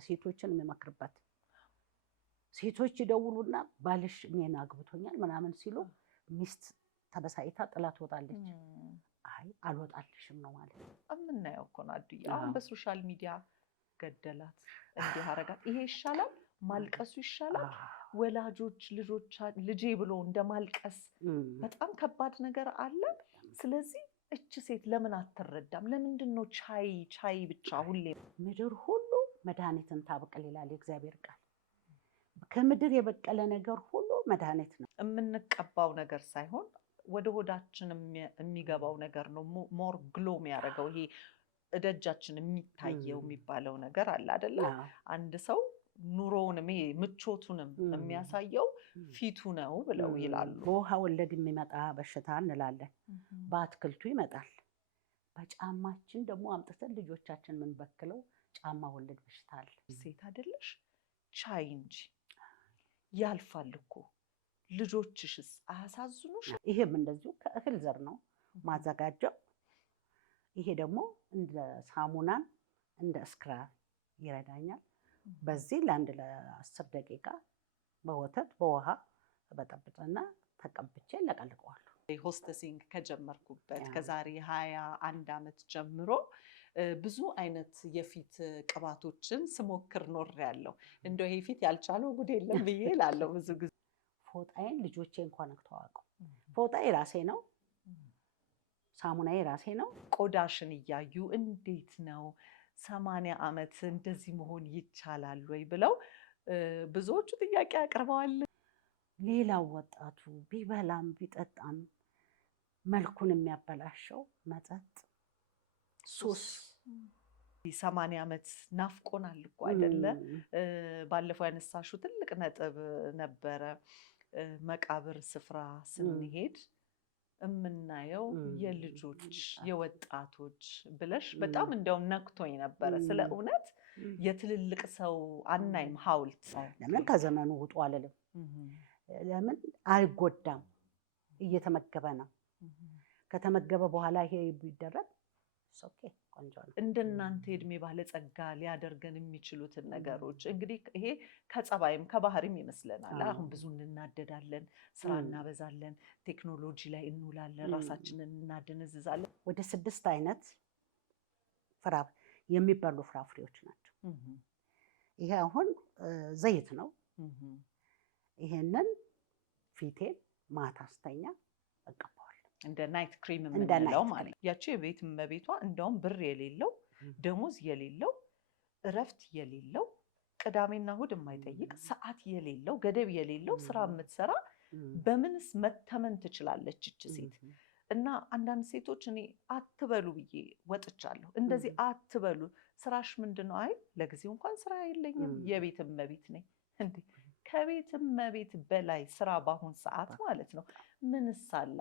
ለሴቶችን የሚመክርበት ሴቶች ይደውሉና ባልሽ እኔን አግብቶኛል ምናምን ሲሉ ሚስት ተበሳይታ ጥላት ወጣለች። አይ አልወጣልሽም ነው ማለት ነው። የምናየው እኮ ነው አዱዬ። አሁን በሶሻል ሚዲያ ገደላት እንዲህ አረጋት። ይሄ ይሻላል? ማልቀሱ ይሻላል? ወላጆች ልጄ ብሎ እንደማልቀስ በጣም ከባድ ነገር አለ። ስለዚህ እች ሴት ለምን አትረዳም? ለምንድን ነው ቻይ ብቻ ሁሌ? ምድር ሁሉ መድኃኒትን ታበቅል ይላል የእግዚአብሔር ቃል። ከምድር የበቀለ ነገር ሁሉ መድኃኒት ነው። የምንቀባው ነገር ሳይሆን ወደ ሆዳችን የሚገባው ነገር ነው ሞር ግሎ የሚያደርገው። ይሄ እደጃችን የሚታየው የሚባለው ነገር አለ አይደለ? አንድ ሰው ኑሮውንም ይሄ ምቾቱንም የሚያሳየው ፊቱ ነው ብለው ይላሉ። በውሃ ወለድ የሚመጣ በሽታ እንላለን። በአትክልቱ ይመጣል። በጫማችን ደግሞ አምጥተን ልጆቻችን የምንበክለው ጫማ ወለድ በሽታ አለ። ሴት አይደለሽ ቻይ እንጂ ያልፋል እኮ። ልጆችሽስ አያሳዝኑሽ? ይሄም እንደዚሁ ከእህል ዘር ነው ማዘጋጀው። ይሄ ደግሞ እንደ ሳሙናን እንደ ስክራብ ይረዳኛል። በዚህ ለ10 ደቂቃ በወተት በውሃ በጠብጥና ተቀብቼ ለቀልቀዋለሁ። ሆስተሲንግ ከጀመርኩበት ከዛሬ 21 ዓመት ጀምሮ ብዙ አይነት የፊት ቅባቶችን ስሞክር ኖሬያለሁ። እንደው ይሄ ፊት ያልቻለው ጉድ የለም ብዬ እላለሁ ብዙ ጊዜ። ፎጣዬን ልጆቼ እንኳን አስተዋወቁ። ፎጣዬ ራሴ ነው፣ ሳሙናዬ ራሴ ነው። ቆዳሽን እያዩ እንዴት ነው 80 ዓመት እንደዚህ መሆን ይቻላል ወይ ብለው ብዙዎቹ ጥያቄ አቅርበዋል። ሌላው ወጣቱ ቢበላም ቢጠጣም መልኩን የሚያበላሸው መጠጥ፣ ሱስ። 80 ዓመት ናፍቆናል እኮ አይደለ? ባለፈው ያነሳሽው ትልቅ ነጥብ ነበረ። መቃብር ስፍራ ስንሄድ የምናየው የልጆች የወጣቶች ብለሽ በጣም እንደውም ነክቶኝ ነበረ። ስለ እውነት የትልልቅ ሰው አናይም ሐውልት። ለምን ከዘመኑ ውጡ አልልም። ለምን አይጎዳም? እየተመገበ ነው። ከተመገበ በኋላ ይሄ ቢደረግ ኦኬ ቆንጆ ነው። እንደናንተ እድሜ ባለጸጋ ሊያደርገን የሚችሉትን ነገሮች እንግዲህ ይሄ ከጸባይም ከባህሪም ይመስለናል። አሁን ብዙ እንናደዳለን፣ ስራ እናበዛለን፣ ቴክኖሎጂ ላይ እንውላለን፣ ራሳችንን እናደነዝዛለን። ወደ 6 አይነት የሚበሉ ፍራፍሬዎች ናቸው። ይሄ አሁን ዘይት ነው። ይሄንን ፊቴን ማታ ስተኛ እቀባዋለሁ። እንደ ናይት ክሪም የምንለው ማለት ያቺ የቤት እመቤቷ እንደውም ብር የሌለው ደሞዝ የሌለው እረፍት የሌለው ቅዳሜና እሑድ የማይጠይቅ ሰዓት የሌለው ገደብ የሌለው ስራ የምትሰራ በምንስ መተመን ትችላለች እች ሴት? እና አንዳንድ ሴቶች እኔ አትበሉ ብዬ ወጥቻለሁ። እንደዚህ አትበሉ፣ ስራሽ ምንድነው? አይ ለጊዜው እንኳን ስራ የለኝም የቤት እመቤት ነኝ። እንዴ ከቤት እመቤት በላይ ስራ ባሁን ሰዓት ማለት ነው ምንስ አለ?